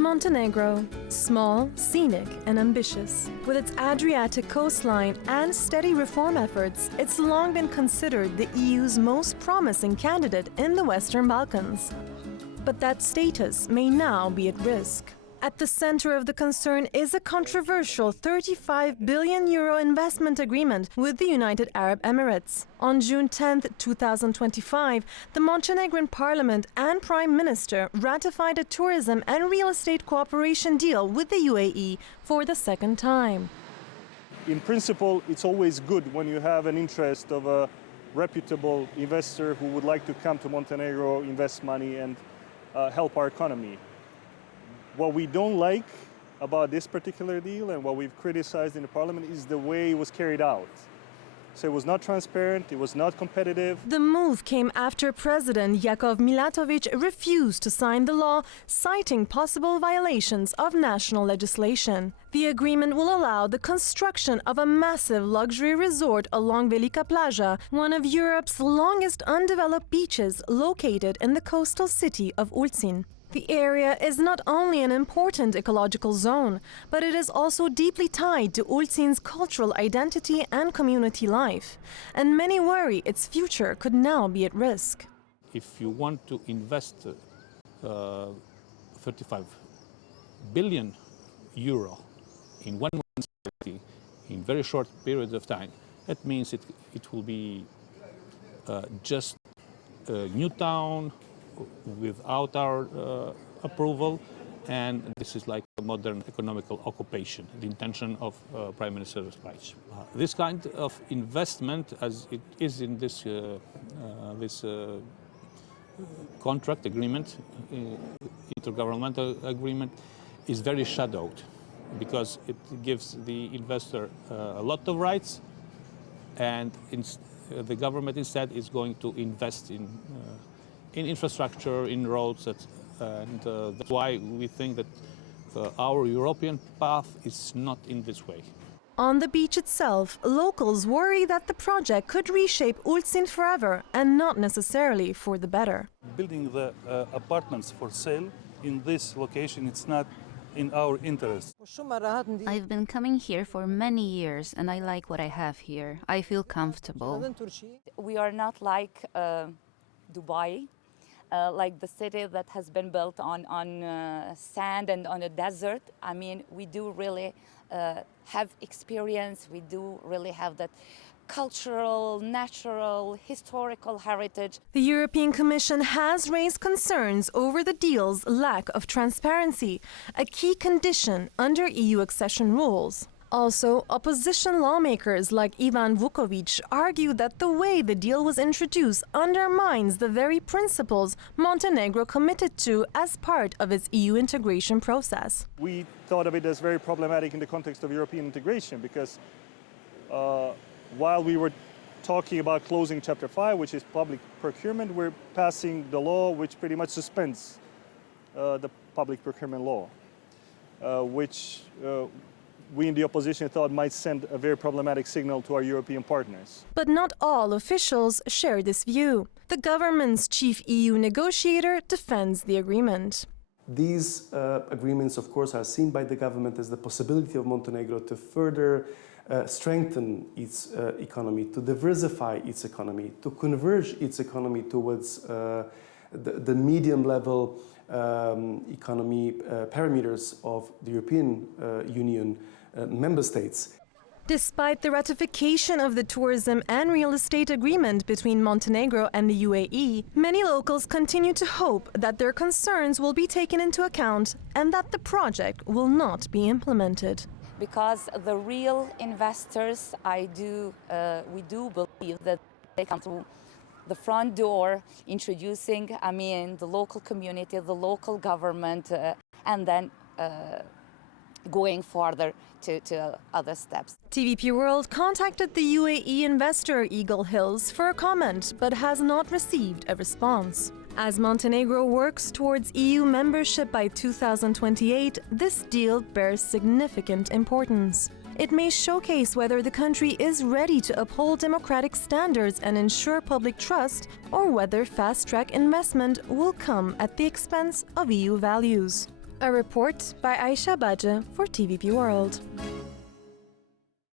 Montenegro, small, scenic, and ambitious. With its Adriatic coastline and steady reform efforts, it's long been considered the EU's most promising candidate in the Western Balkans. But that status may now be at risk. At the center of the concern is a controversial €35 billion investment agreement with the United Arab Emirates. On June 10, 2025, the Montenegrin Parliament and Prime Minister ratified a tourism and real estate cooperation deal with the UAE for the second time. In principle, it's always good when you have an interest of a reputable investor who would like to come to Montenegro, invest money, and help our economy. What we don't like about this particular deal and what we've criticized in the parliament is the way it was carried out. So it was not transparent, it was not competitive. The move came after President Jakov Milatovic refused to sign the law, citing possible violations of national legislation. The agreement will allow the construction of a massive luxury resort along Velika Plaja, one of Europe's longest undeveloped beaches located in the coastal city of Ulcinj. The area is not only an important ecological zone, but it is also deeply tied to Ulcinj's cultural identity and community life, and many worry its future could now be at risk. If you want to invest 35 billion euro in one municipality in very short periods of time, that means it will be just a new town without our approval, and this is like a modern economical occupation, the intention of Prime Minister Ulcinj. This kind of investment, as it is in this contract agreement, intergovernmental agreement, is very shadowed because it gives the investor a lot of rights, and the government instead is going to invest in infrastructure, in roads, and that's why we think that our European path is not in this way. On the beach itself, locals worry that the project could reshape Ulcinj forever and not necessarily for the better. Building the apartments for sale in this location, it's not in our interest. I've been coming here for many years and I like what I have here. I feel comfortable. We are not like Dubai, like the city that has been built on sand and on a desert. I mean, we do really have experience. We do really have that cultural, natural, historical heritage. The European Commission has raised concerns over the deal's lack of transparency, a key condition under EU accession rules. Also, opposition lawmakers like Ivan Vukovic argue that the way the deal was introduced undermines the very principles Montenegro committed to as part of its EU integration process. We thought of it as very problematic in the context of European integration because while we were talking about closing Chapter 5, which is public procurement, we're passing the law which pretty much suspends the public procurement law, which we in the opposition thought might send a very problematic signal to our European partners. But not all officials share this view. The government's chief EU negotiator defends the agreement. These agreements, of course, are seen by the government as the possibility of Montenegro to further strengthen its economy, to diversify its economy, to converge its economy towards the medium-level economy parameters of the European Union member states. Despite the ratification of the tourism and real estate agreement between Montenegro and the UAE, many locals continue to hope that their concerns will be taken into account and that the project will not be implemented. Because the real investors, we do believe that they come through the front door, introducing, the local community, the local government, and then going further to other steps. TVP World contacted the UAE investor Eagle Hills for a comment, but has not received a response. As Montenegro works towards EU membership by 2028, this deal bears significant importance. It may showcase whether the country is ready to uphold democratic standards and ensure public trust, or whether fast-track investment will come at the expense of EU values. A report by Ayşe Abacı for TVP World.